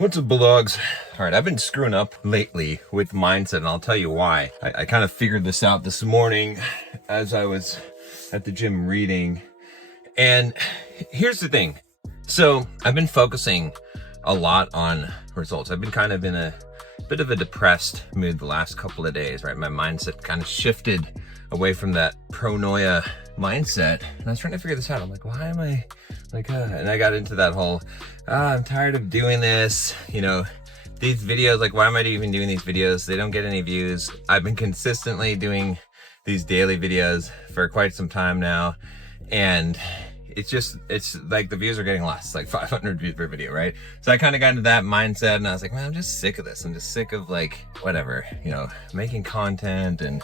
What's up, Bulldogs? All right, I've been screwing up lately with mindset, and I'll tell you why. I kind of figured this out this morning as I was at the gym reading. And here's the thing. So I've been focusing a lot on results. I've been kind of in a bit of a depressed mood the last couple of days, right? My mindset kind of shifted away from that pronoia mindset. And I was trying to figure this out. I'm like, why am I like, and I got into that whole, I'm tired of doing this, these videos, like, why am I even doing these videos? They don't get any views. I've been consistently doing these daily videos for quite some time now. And it's like the views are getting less, like 500 views per video, right? So I kind of got into that mindset and I was like, man, I'm just sick of this. I'm just sick of like, whatever, making content and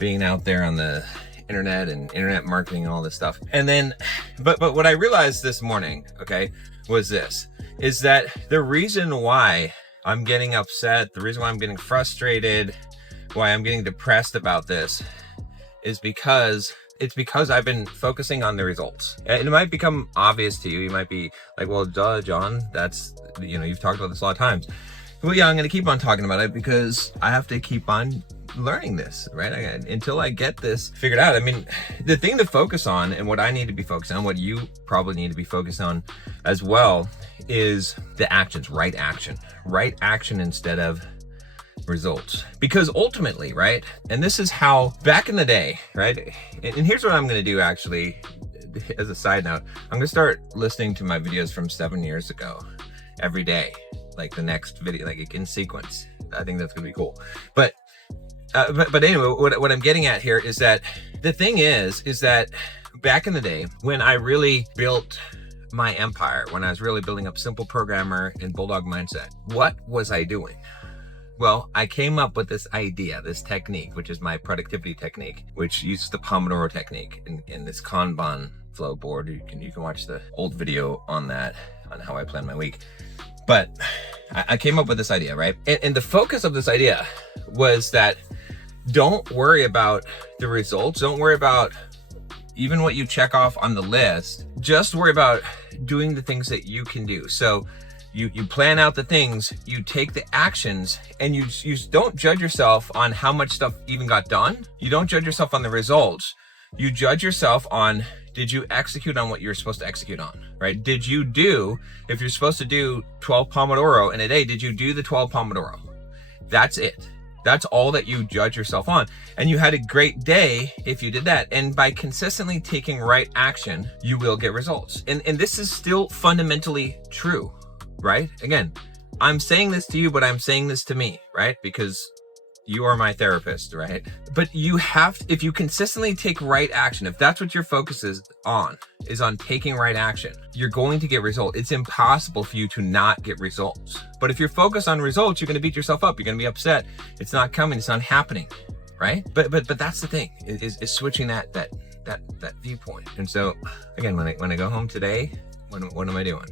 being out there on the internet and internet marketing and all this stuff. And then, but what I realized this morning, okay, was is that the reason why I'm getting upset, the reason why I'm getting frustrated, why I'm getting depressed about this is because I've been focusing on the results. And it might become obvious to you. You might be like, well, duh, John, that's, you've talked about this a lot of times. Well, yeah, I'm going to keep on talking about it because I have to keep on learning this, right? Until I get this figured out. I mean, the thing to focus on and what I need to be focused on, what you probably need to be focused on as well, is the actions, right action instead of results. Because ultimately, right? And this is how back in the day, right? And here's what I'm going to do actually, as a side note, I'm going to start listening to my videos from 7 years ago every day, like the next video, like in sequence. I think that's going to be cool. But anyway, what I'm getting at here is that the thing is that back in the day when I really built my empire, when I was really building up Simple Programmer and Bulldog Mindset, what was I doing? Well, I came up with this idea, this technique, which is my productivity technique, which uses the Pomodoro technique in this Kanban flow board. You can watch the old video on that, on how I plan my week. But I came up with this idea, right? And the focus of this idea was that don't worry about the results. Don't worry about even what you check off on the list. Just worry about doing the things that you can do. So you plan out the things, you take the actions, and you don't judge yourself on how much stuff even got done. You don't judge yourself on the results. You judge yourself on, did you execute on what you're supposed to execute on, right? Did you do, if you're supposed to do 12 Pomodoro in a day, did you do the 12 Pomodoro? That's it. That's all that you judge yourself on. And you had a great day if you did that. And by consistently taking right action, you will get results. And this is still fundamentally true, right? Again, I'm saying this to you, but I'm saying this to me, right? Because you are my therapist, right? But you have to, if you consistently take right action, if that's what your focus is on taking right action, you're going to get results. It's impossible for you to not get results. But if you're focused on results, you're going to beat yourself up. You're going to be upset. It's not coming. It's not happening, right? But that's the thing is switching that viewpoint. And so again, when I go home today, what am I doing?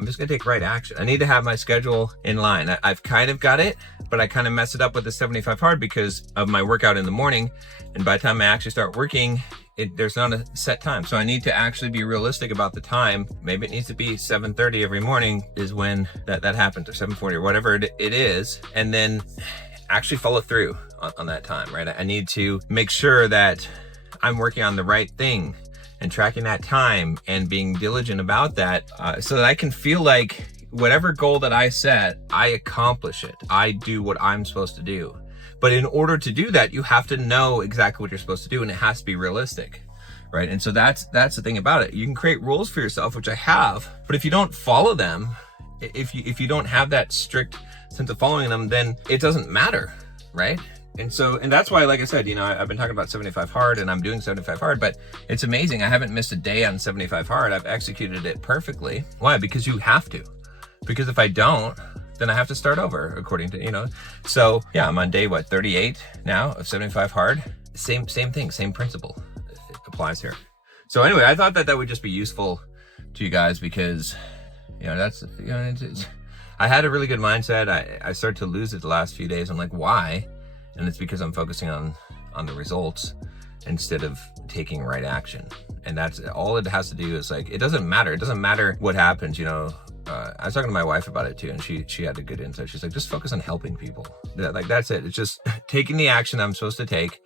I'm just gonna take right action. I need to have my schedule in line. I've kind of got it, but I kind of mess it up with the 75 hard because of my workout in the morning. And by the time I actually start working, there's not a set time. So I need to actually be realistic about the time. Maybe it needs to be 7:30 every morning is when that happens, or 7:40 or whatever it is. And then actually follow through on that time, right? I need to make sure that I'm working on the right thing and tracking that time and being diligent about that, so that I can feel like whatever goal that I set, I accomplish it. I do what I'm supposed to do. But in order to do that, you have to know exactly what you're supposed to do, and it has to be realistic, right? And so that's the thing about it. You can create rules for yourself, which I have, but if you don't follow them, if you don't have that strict sense of following them, then it doesn't matter, right? And that's why, like I said, I've been talking about 75 hard and I'm doing 75 hard, but it's amazing. I haven't missed a day on 75 hard. I've executed it perfectly. Why? Because you have to. Because if I don't, then I have to start over according to, So yeah, I'm on day, 38 now of 75 hard. Same thing, same principle. It applies here. So anyway, I thought that would just be useful to you guys because, I had a really good mindset. I started to lose it the last few days. I'm like, why? And it's because I'm focusing on the results instead of taking right action. And that's all it has to do is like, it doesn't matter. It doesn't matter what happens, I was talking to my wife about it too, and she had a good insight. She's like, just focus on helping people. Like, that's it. It's just taking the action I'm supposed to take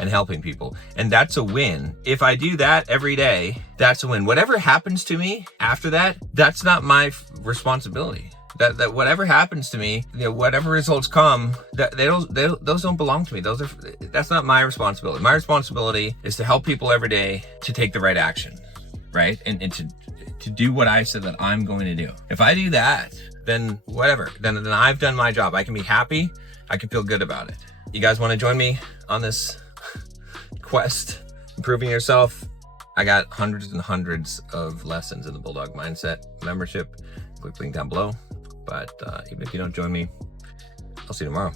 and helping people. And that's a win. If I do that every day, that's a win. Whatever happens to me after that, that's not my responsibility. That whatever happens to me, whatever results come, those don't belong to me. That's not my responsibility. My responsibility is to help people every day to take the right action, right? And to do what I said that I'm going to do. If I do that, then whatever, then I've done my job. I can be happy. I can feel good about it. You guys want to join me on this quest, improving yourself? I got hundreds and hundreds of lessons in the Bulldog Mindset membership. Click the link down below. But even if you don't join me, I'll see you tomorrow.